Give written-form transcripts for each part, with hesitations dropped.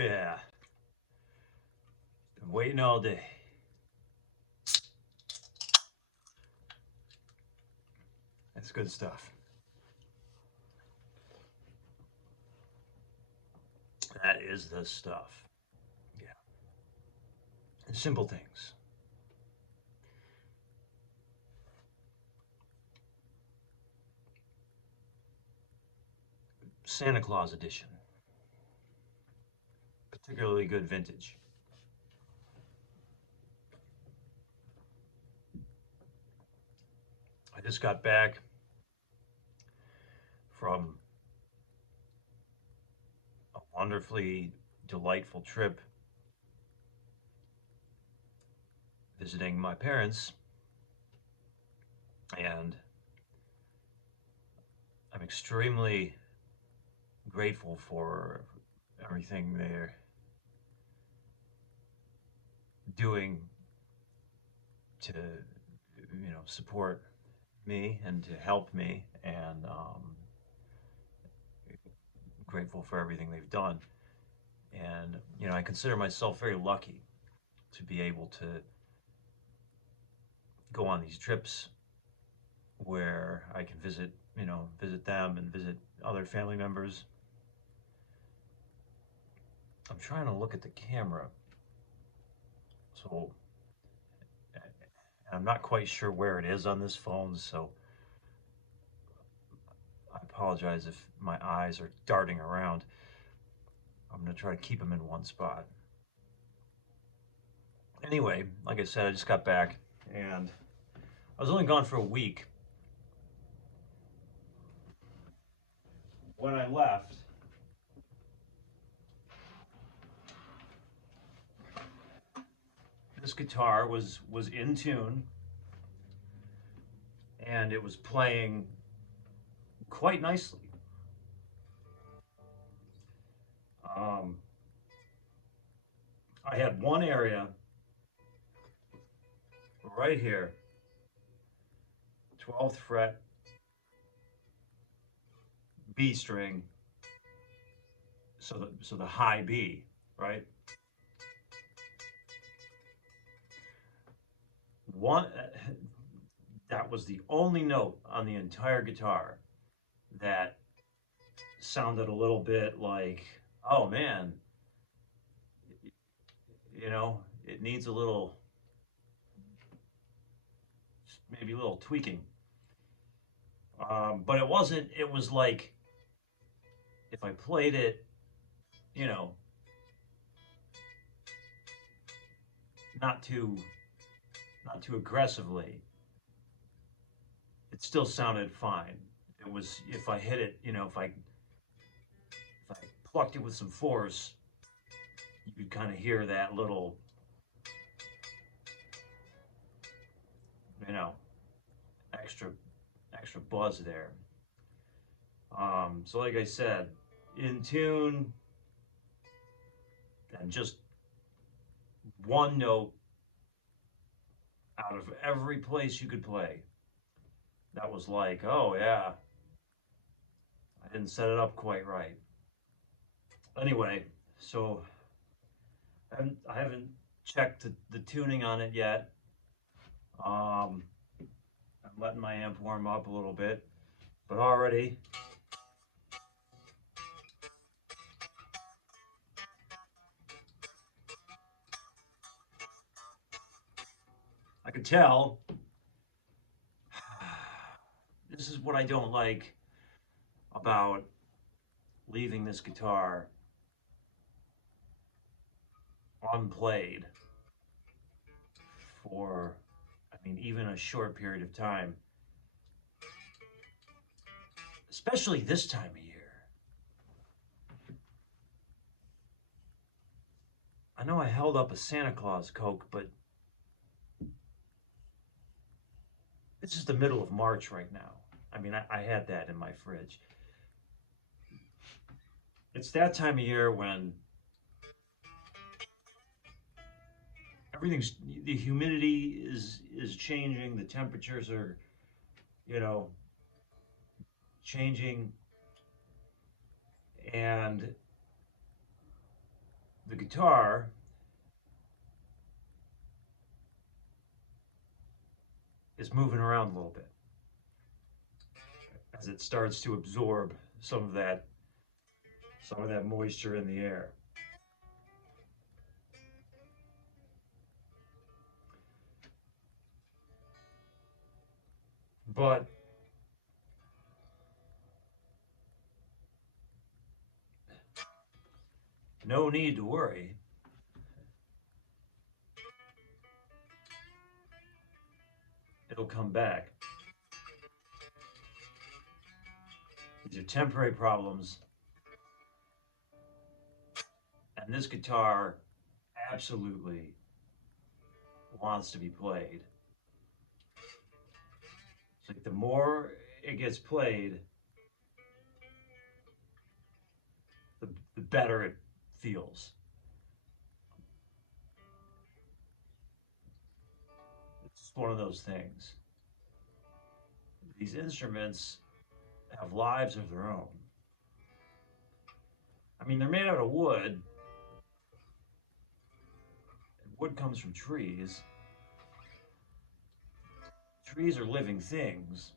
yeah. Been waiting all day. That's good stuff. That is the stuff. Yeah. And simple things. Santa Claus edition. Particularly good vintage. I just got back from a wonderfully delightful trip visiting my parents, and I'm extremely grateful for everything they're doing to, support me and to help me, and grateful for everything they've done. And, I consider myself very lucky to be able to go on these trips where I can visit them and visit other family members. I'm trying to look at the camera, so I'm not quite sure where it is on this phone, so I apologize if my eyes are darting around. I'm going to try to keep them in one spot. Anyway, like I said, I just got back, and I was only gone for a week. When I left, this guitar was in tune, and it was playing quite nicely. Um, I had one area right here, 12th fret, B string, so the high B, right? One that was the only note on the entire guitar that sounded a little bit like, oh man, it needs a little, maybe a little tweaking. But it wasn't. It was like if I played it, you know, not too not too aggressively, it still sounded fine. It was if I hit it, if I plucked it with some force, you could kind of hear that little, you know, extra extra buzz there. So like I said, in tune and just one note out of every place you could play. That was like, oh yeah, I didn't set it up quite right. Anyway, so I haven't checked the tuning on it yet. Um, I'm letting my amp warm up a little bit, but already I could tell this is what I don't like about leaving this guitar unplayed for, I mean, even a short period of time, especially this time of year. I know I held up a Santa Claus Coke, but this is the middle of March right now. I mean, I had that in my fridge. It's that time of year when everything's, the humidity is changing, the temperatures are, you know, changing, and the guitar is moving around a little bit as it starts to absorb some of that moisture in the air. But no need to worry. It'll come back. These are temporary problems, and this guitar absolutely wants to be played. It's like the more it gets played, the better it feels. It's one of those things. These instruments have lives of their own. I mean, they're made out of wood, and wood comes from trees. Trees are living things.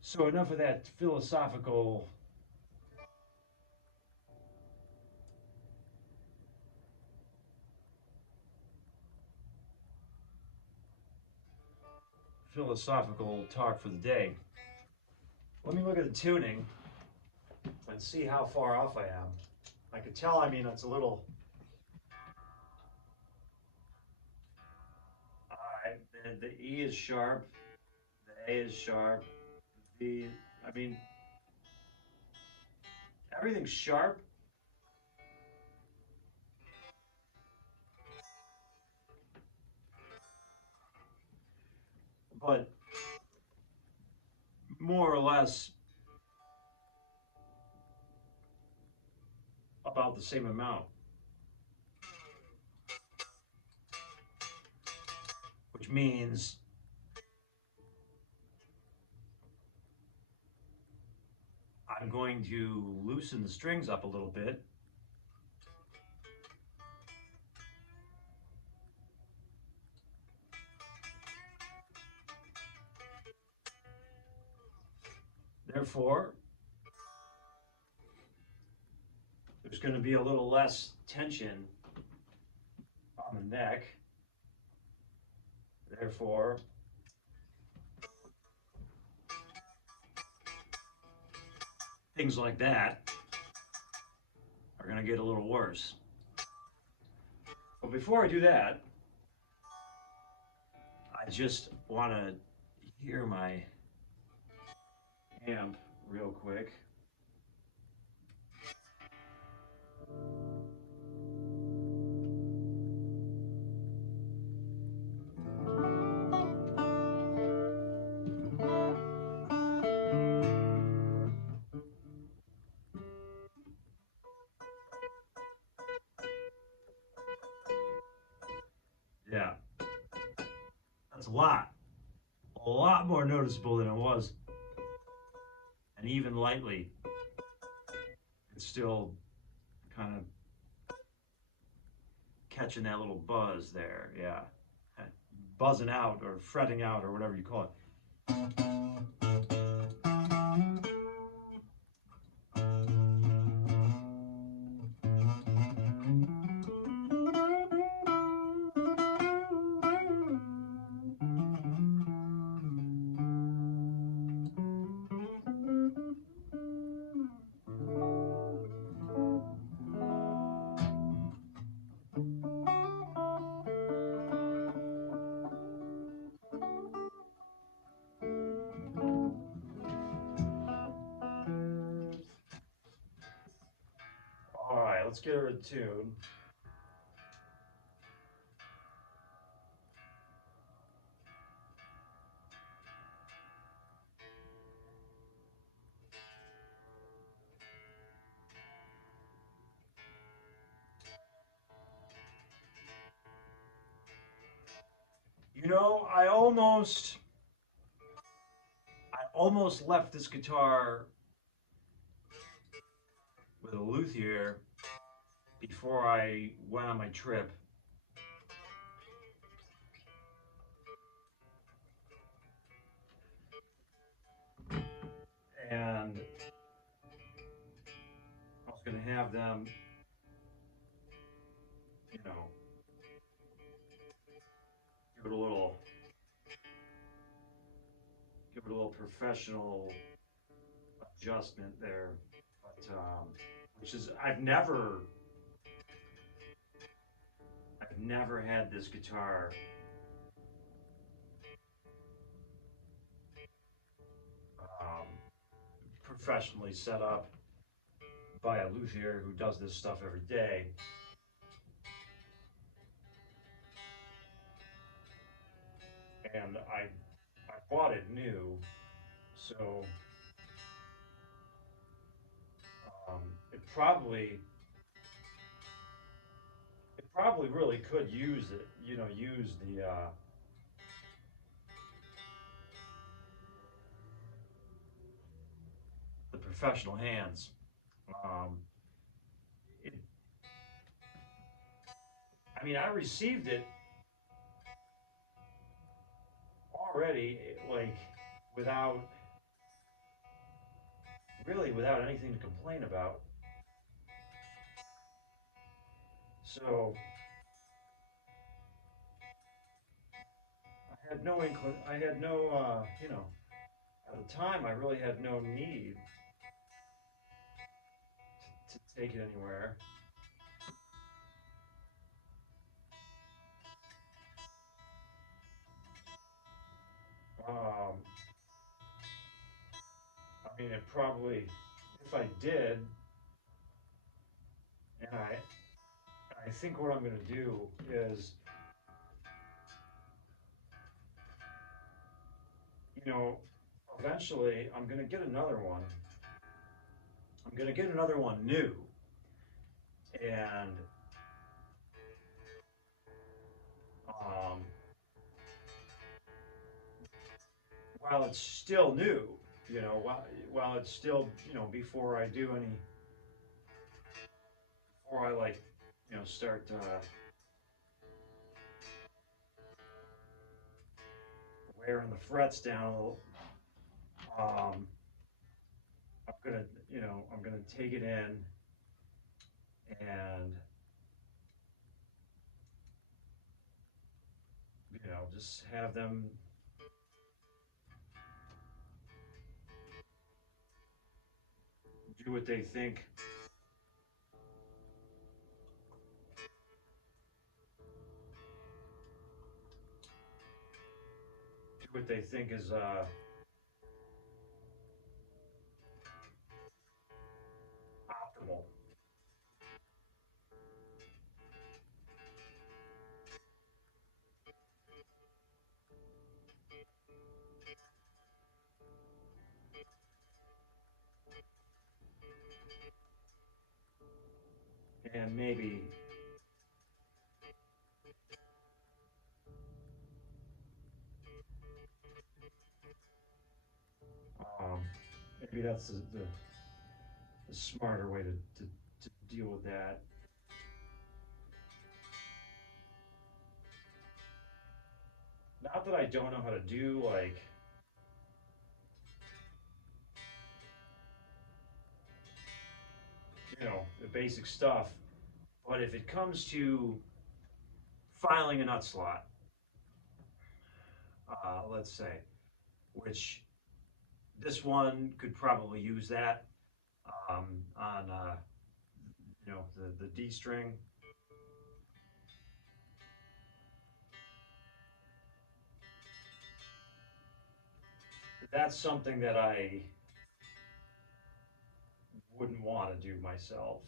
So enough of that philosophical talk for the day. Let me look at the tuning and see how far off I am. I could tell, I mean, it's a little. Alright, the E is sharp, the A is sharp, the B, I mean, everything's sharp. But more or less about the same amount, which means I'm going to loosen the strings up a little bit. Therefore, there's going to be a little less tension on the neck. Therefore, things like that are going to get a little worse. But before I do that, I just want to hear my amp real quick. Yeah, that's a lot more noticeable than it was. And even lightly, it's still kind of catching that little buzz there. Yeah, buzzing out or fretting out or whatever you call it. All right, let's get her in tune. You know, I almost left this guitar with a luthier before I went on my trip, and I was going to have them, you know, give it a little, give it a little professional adjustment there, but which is I've never had this guitar um, professionally set up by a luthier who does this stuff every day. And I bought it new, so um, it probably it probably really could use it, you know, use the professional hands. Um, it, I mean, I received it already, like without really without anything to complain about. So I had no, you know, at the time I really had no need to take it anywhere. Um, I mean, it probably, if I did, and I think what I'm going to do is, you know, eventually I'm going to get another one. I'm going to get another one new, and um, while it's still new, you know, while it's still, you know, before I do any, before I like, you know, start wearing the frets down a little, um, I'm gonna, you know, I'm gonna take it in and, you know, just have them do what they think, do what they think is optimal. And um, maybe that's the smarter way to deal with that. Not that I don't know how to do like, you know, the basic stuff, but if it comes to filing a nut slot, let's say, which this one could probably use that on you know, the D string. That's something that I wouldn't want to do myself.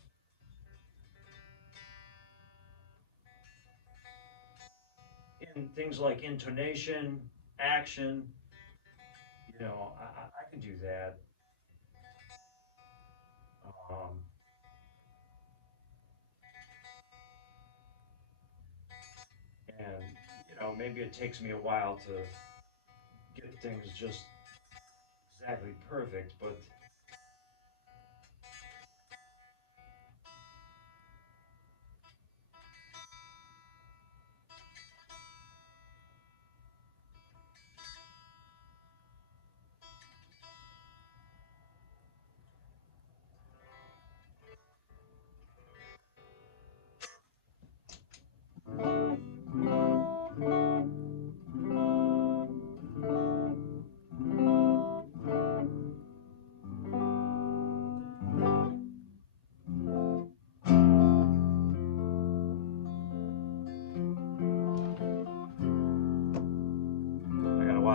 In things like intonation, action, you know, I can do that. Um, and, you know, maybe it takes me a while to get things just exactly perfect, but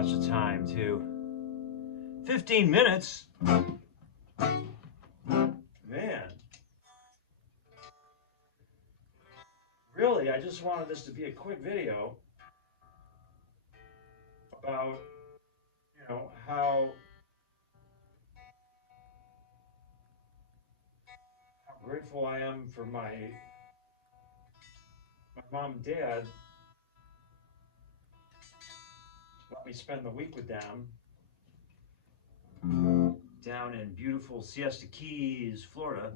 watch the time too. 15 minutes. Man. Really, I just wanted this to be a quick video about, how grateful I am for my mom and dad to let me spend the week with them down in beautiful Siesta Keys, Florida.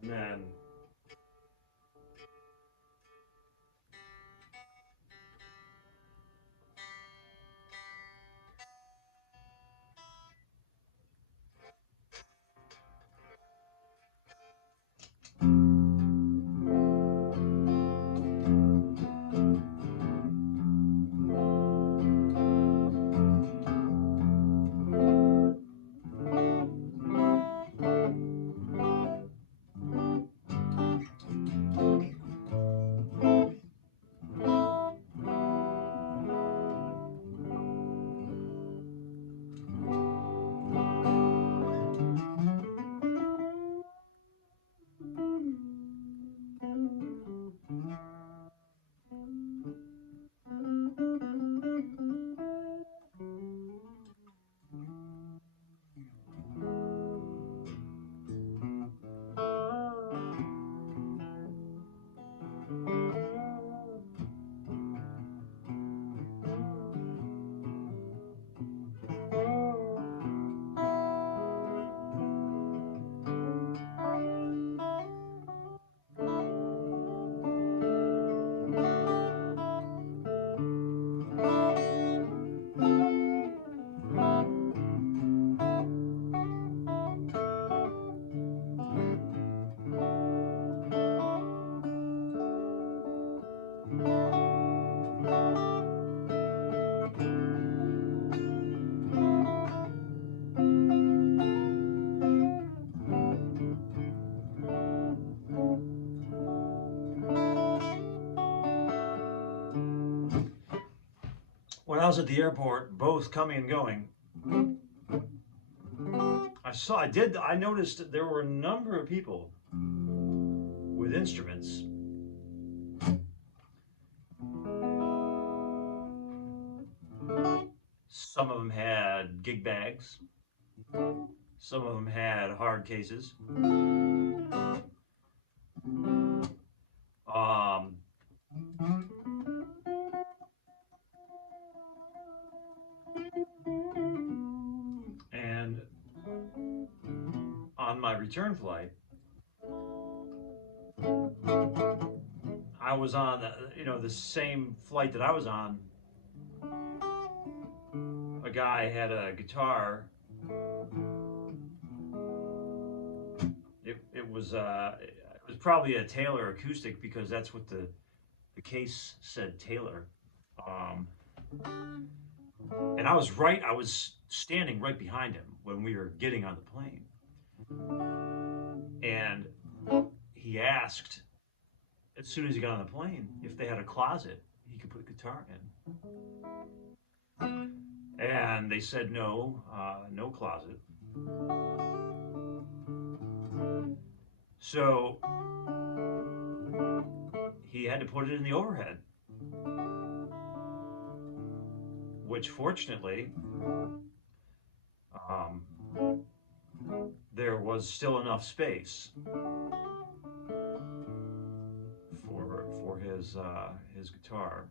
And then when I was at the airport, both coming and going, I noticed that there were a number of people with instruments. Some of them had gig bags. Some of them had hard cases. And on my return flight, I was on, the same flight that I was on. A guy had a guitar. It was probably a Taylor acoustic because that's what the case said, Taylor. And I was standing right behind him when we were getting on the plane. And he asked, as soon as he got on the plane, if they had a closet he could put a guitar in. And they said no, no closet. So he had to put it in the overhead, which fortunately there was still enough space for his guitar.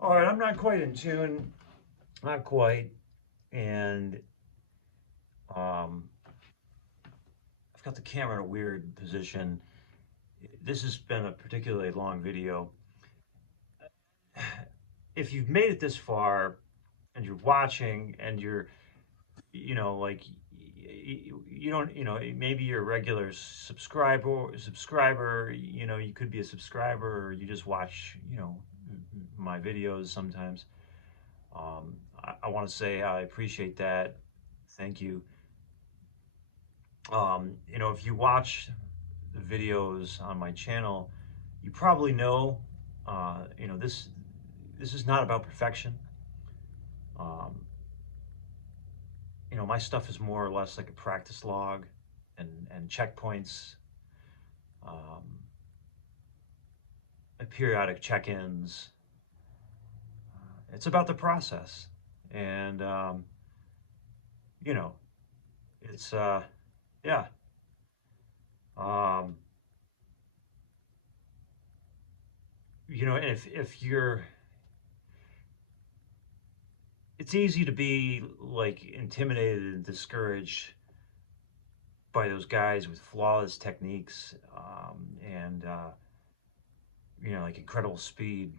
All right, I'm not quite in tune, not quite, and um, I've got the camera in a weird position. This has been a particularly long video. If you've made it this far and you're watching and you're, like you don't, maybe you're a regular subscriber, you could be a subscriber or you just watch, my videos sometimes. I want to say I appreciate that. Thank you. If you watch the videos on my channel, you probably know, this is not about perfection. Um, my stuff is more or less like a practice log and checkpoints, um, and periodic check-ins. It's about the process, and you know, it's yeah. Um, if you're, it's easy to be like intimidated and discouraged by those guys with flawless techniques, and like incredible speed.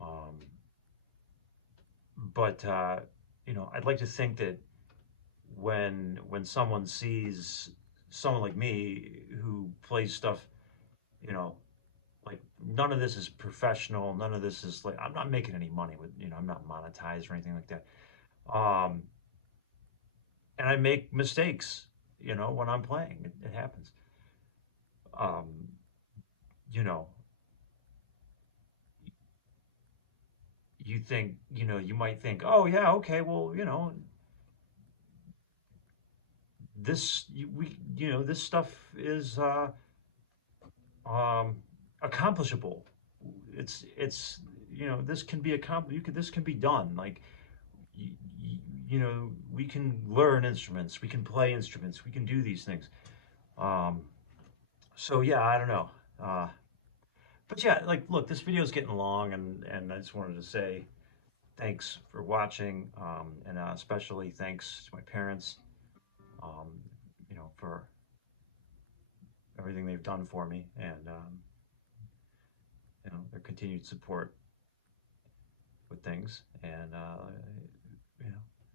Um, but I'd like to think that when someone sees someone like me who plays stuff, you know, like none of this is professional. None of this is like I'm not making any money with, I'm not monetized or anything like that. Um, and I make mistakes, when I'm playing. It happens. Um, you know, you might think, oh yeah, okay, well, this stuff is um, accomplishable. It's this can be accomplished. This can be done. Like you, we can learn instruments, we can play instruments, we can do these things. Um, so yeah, I don't know. But yeah, like look, this video is getting long, and I just wanted to say thanks for watching, and especially thanks to my parents, um, for everything they've done for me, and their continued support with things. And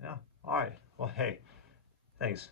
yeah. All right. Well, hey, thanks.